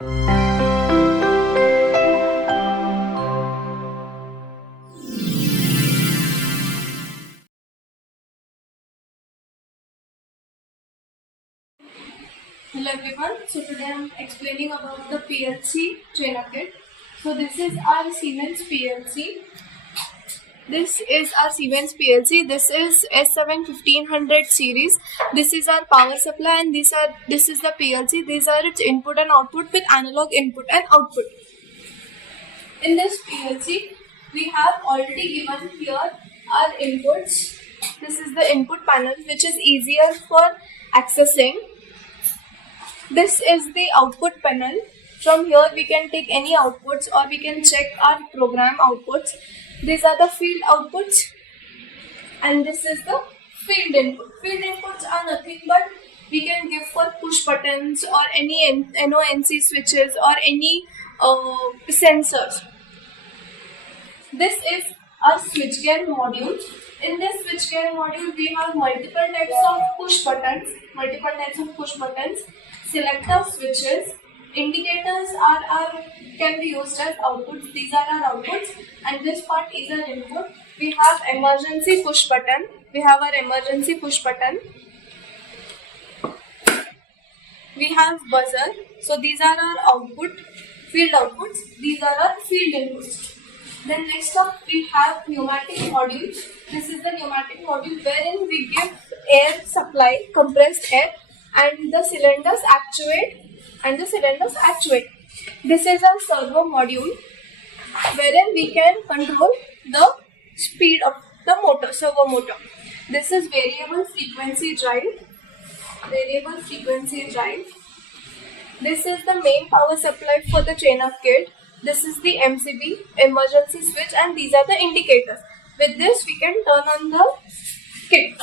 Hello everyone, so today I am explaining about the PLC trainer kit. So this is our Siemens PLC. This is This is S7 1500 series. This is our power supply and this is the PLC. These are its input and output with analog input and output. In this PLC, we have already given here our inputs. This is the input panel which is easier for accessing. This is the output panel. From here we can take any outputs or we can check our program outputs. These are the field outputs and this is the field input. Field inputs are nothing but we can give for push buttons or any NONC switches or any sensors. This is our switchgear module. In this switchgear module we have multiple types of push buttons, selector switches, indicators can be used as outputs. These are our outputs and this part is our input. We have emergency push button. We have buzzer. So these are our field outputs. These are our field inputs. Then next up we have pneumatic module. This is the pneumatic module wherein we give air supply, compressed air, and the cylinders actuate. This is a servo module wherein we can control the speed of the servo motor. This is variable frequency drive. This is the main power supply for the chain of kit. This is the MCB, emergency switch, and these are the indicators. With this we can turn on the kit.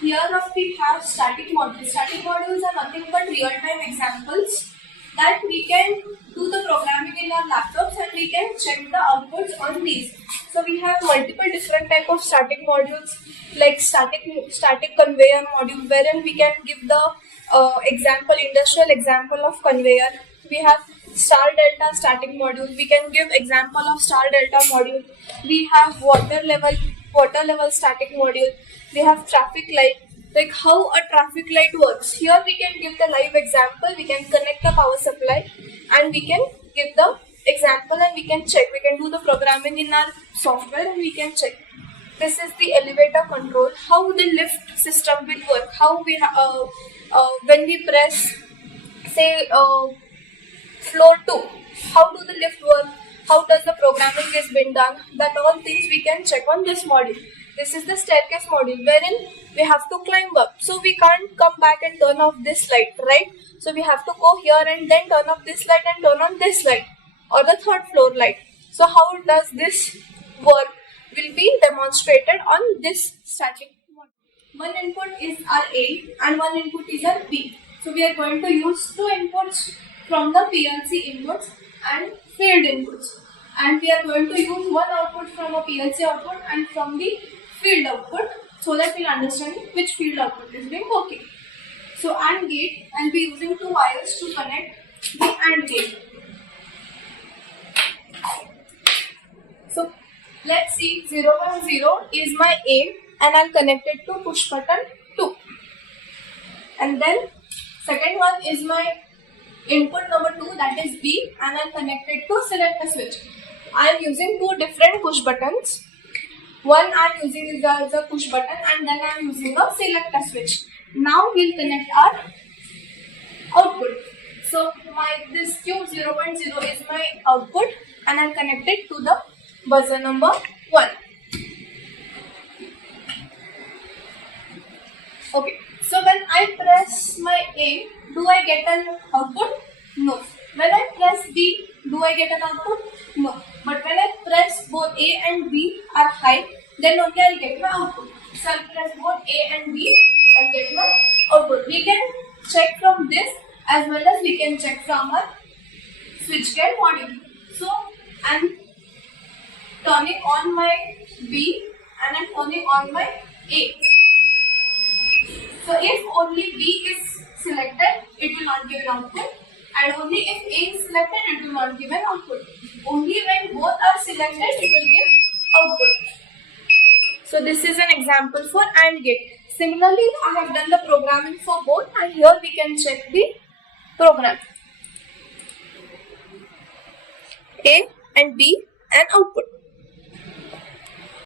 Here we have static modules. Static modules are nothing but real-time examples that we can do the programming in our laptops and we can check the outputs on these. So we have multiple different type of static modules like static conveyor module wherein we can give the industrial example of conveyor. We have star delta static module. We can give example of star delta module. We have water level static module. We have traffic light, like how a traffic light works. Here we can give the live example. We can connect the power supply and we can give the example and we can check. We can do the programming in our software and we can check. This is the elevator control, how the lift system will work, how we when we press say floor 2, how do the lift work, how does the programming is been done, that all things we can check on this module. This is the staircase module wherein we have to climb up. So we can't come back and turn off this light, right? So we have to go here and then turn off this light and turn on this light or the third floor light. So how does this work will be demonstrated on this static module. One input is our A and one input is our B. So we are going to use two inputs from the PLC inputs and field inputs. And we are going to use one output from a PLC output and from the field output so that we'll understand which field output is being working. So AND gate, I'll be using two wires to connect the AND gate. So let's see, 0 1 0 is my A and I'll connect it to push button 2. And then second one is my input number 2, that is B, and I'll connect it to selector switch. I am using two different push buttons. One I am using is the push button and then I am using a selector switch. Now we'll connect our output. So this Q 0 1 0 is my output and I'll connect it to the buzzer number 1. Okay, so when I press my A, do I get an output? No. When I press B, do I get an output? No. But when I press both A and B are high, then only I'll get my output. So I'll press both A and B and get my output. We can check from this as well as we can check from our switchgear module. So I'm turning on my B and I'm turning on my A. So if only B is selected, it will not give an output. And only if A is selected, it will not give an output. Only when both are selected, it will give output. So this is an example for AND gate. Similarly, I have done the programming for both, and here we can check the program. A and B and output.